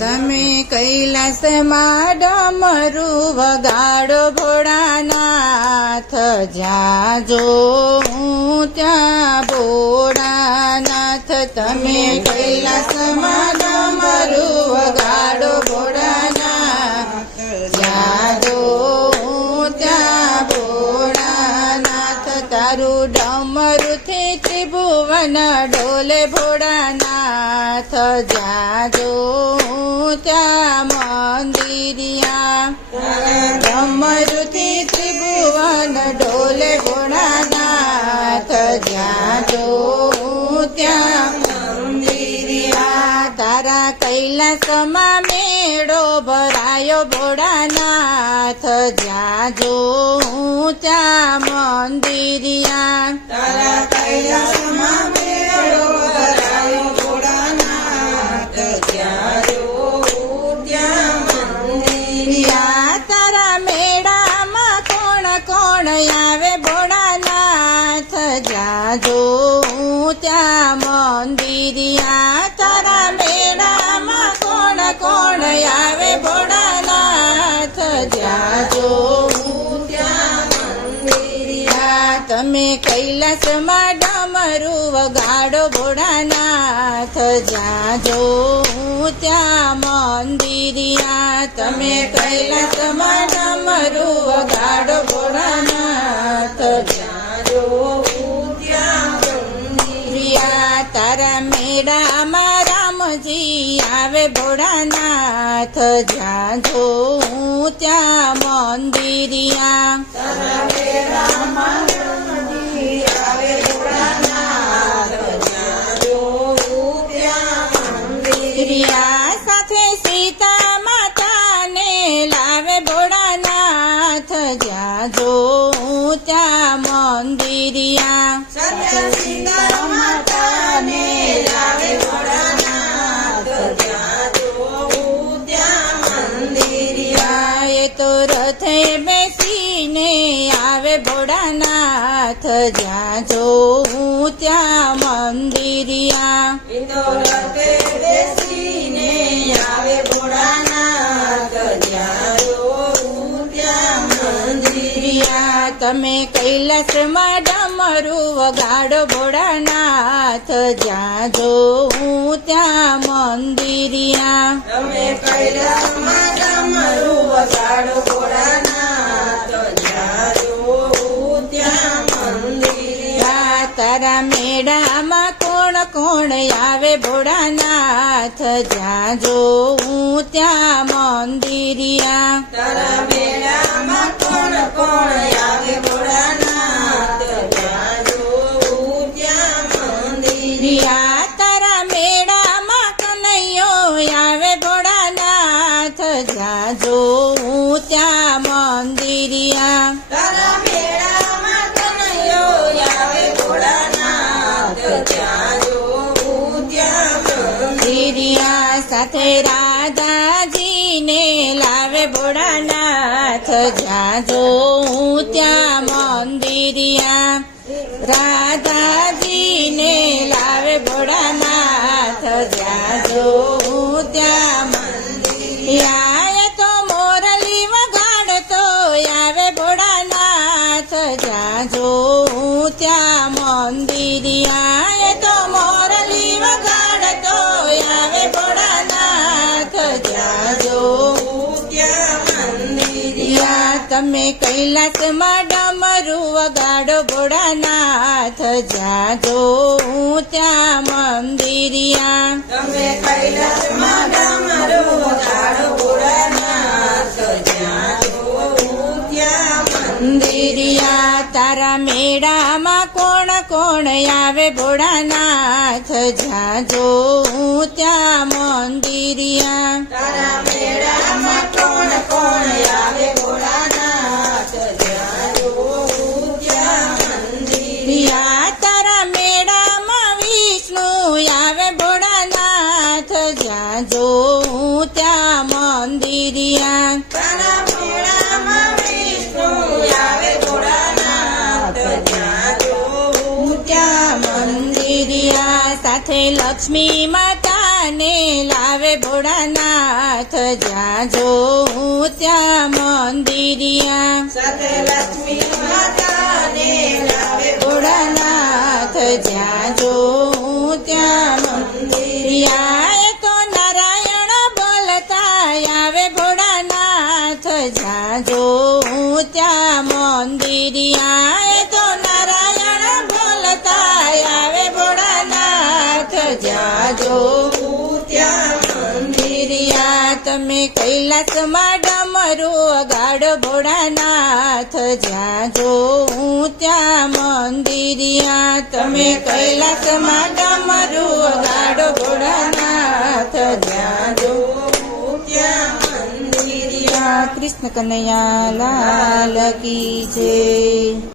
તમે કૈલાસમાં ડમરું વગાડો ભોળાનાથ, જ્યાં જો હું ત્યાં ભોળાનાથ. તમે કૈલાસમાં ડમરું વગાડો ભોળાનાથ, જ્યાં જો હું ત્યાં ભોળાનાથ. તારું ડમરુથી ત્રિભુવન ડોલે ભોળાનાથ, જ્યાં જો હું ત્યાં મંદિરિયા. ડમરુથી ત્રિભુવન ડોલે ભોળાનાથ, જ્યાં જો હું ત્યાં મંદિરિયા. તારા કૈલાસમાં મેળો ભરાયો ભોળાનાથ, જ્યાં જો હું ત્યાં મંદિરિયા. તારા કૈલાસમાં મેળો ભરાયો ભોળાનાથ, જ્યાં જો હું ત્યાં મંદિરિયા. તારા મેળામાં કોણ કોણ આવે ભોળાનાથ, જ્યાં જો હું ત્યાં મંદિરિયા. તારા મેળામાં કોણ કોણ આવે ભોળાનાથ, જ્યાં જો હું ત્યાં મંદિરિયા. તમે કૈલાસમાં ડમરું વગાડો ભોળાનાથ, જ્યાં જો હું ત્યાં મંદિરિયા. તમે કૈલાસમાં ડમરું વગાડો ભોળાનાથ, જ્યાં જો હું ત્યાં મંદિરિયા. તારા મેળામાં રામજી આવે ભોળાનાથ, જ્યાં જો હું ત્યાં મંદિરિયા. તારા મેળામાં રામજી આવે ભોળાનાથ, જ્યાં જો હું ત્યાં મંદિરિયા. સાથે સીતા માતાને લાવે ભોળાનાથ, જ્યાં જો હું ત્યાં મંદિરિયા. સત્ય સીતા માતાને લાવે ભોળાનાથ, જ્યાં જો હું ત્યાં મંદિરિયા. એ તો રથે બેસીને આવે ભોળાનાથ, જ્યાં જો હું ત્યાં મંદિરિયા. ઇન્દોરતે બેસીને આવે ભોળાનાથ, જ્યાં જો હું ત્યાં મંદિરિયા. તમે કૈલાસમાં ડમરું વગાડો ભોળાનાથ, જ્યાં જો હું ત્યાં મંદિરિયા. તમે કૈલાસમાં ડમરું વગાડો ભોળાનાથ, જ્યાં જો હું ત્યાં મંદિરિયા. તારા મેળામાં કોણ કોણ આવે ભોળાનાથ, જ્યાં જો હું ત્યાં મંદિરિયા. તારા મેળામાં કોણ કોણ આવે ભોળાનાથ, જ્યાં જો હું ત્યાં મંદિરિયા. તારા મેળામાં કનૈયો આવે ભોળાનાથ, જ્યાં જો હું ત્યાં મંદિરિયા. તારા મેળામાં કનૈયો આવે ભોળાનાથ, જ્યાં જો હું ત્યાં મંદિરિયા. સાથે રાધાજીને લાવે ભોળાનાથ, જ્યાં જો હું ત્યાં મંદિરિયા. રાધાજીને લાવે ભોળાનાથ, જ્યાં જો હું ત્યાં મંદિરિયા. એ તો મોરલી વગાડતો આવે ભોળાનાથ, જ્યાં જો હું ત્યાં મંદિરિયા. એ તો મોરલી વગાડતો આવે ભોળાનાથ, જ્યાં જો હું ત્યાં મંદિરિયા. તમે કૈલાસમાં ડમરું વગાડો ભોળાનાથ, જ્યાં જો હું ત્યાં મંદિરિયા. તમે કૈલાસમાં ડમરું વગાડો ભોળાનાથ, જ્યાં જો હું ત્યાં મંદિરિયા. તારા મેળામાં કોણ કોણ આવે ભોળાનાથ, જ્યાં જો હું ત્યાં મંદિરિયા. તારા મેળામાં કોણ કોણ આવે ભોળાનાથ, જ્યાં જો હું ત્યાં મંદિરિયા. તારા મેળામાં વિષ્ણુ આવે ભોળાનાથ, જ્યાં જો હું ત્યાં મંદિરિયા. તારા મેળામાં વિષ્ણુ આવે ભોળાનાથ, જ્યાં જો હું ત્યાં મંદિરિયા. સાથે લક્ષ્મી માતાને ને લાવે ભોળાનાથ જ્યાં જોઉં ત્યાં મંદિરિયા સાથે લક્ષ્મી માતાને લાવે ભોળાનાથ જ્યાં જોઉં ત્યાં મંદિરિયા એ તો નારાયણ બોલતા આવે ભોળાનાથ જ્યાં જોઉં ત્યાં મંદિરિયા એ તો નારાયણ બોલતા આવે ભોળાનાથ જ્યાં જોઉં ત્યાં મંદિરિયા તમે કૈલાસમાં ડમરો ગાડો ભોળાનાથ જ્યાં જોઉં ત્યાં મંદિરિયા તમે કૈલાસમાં ડમરો ગાડો ભોળાનાથ જ્યાં જોઉં ત્યાં મંદિરિયા કૃષ્ણ કનૈયા લાલ કી જય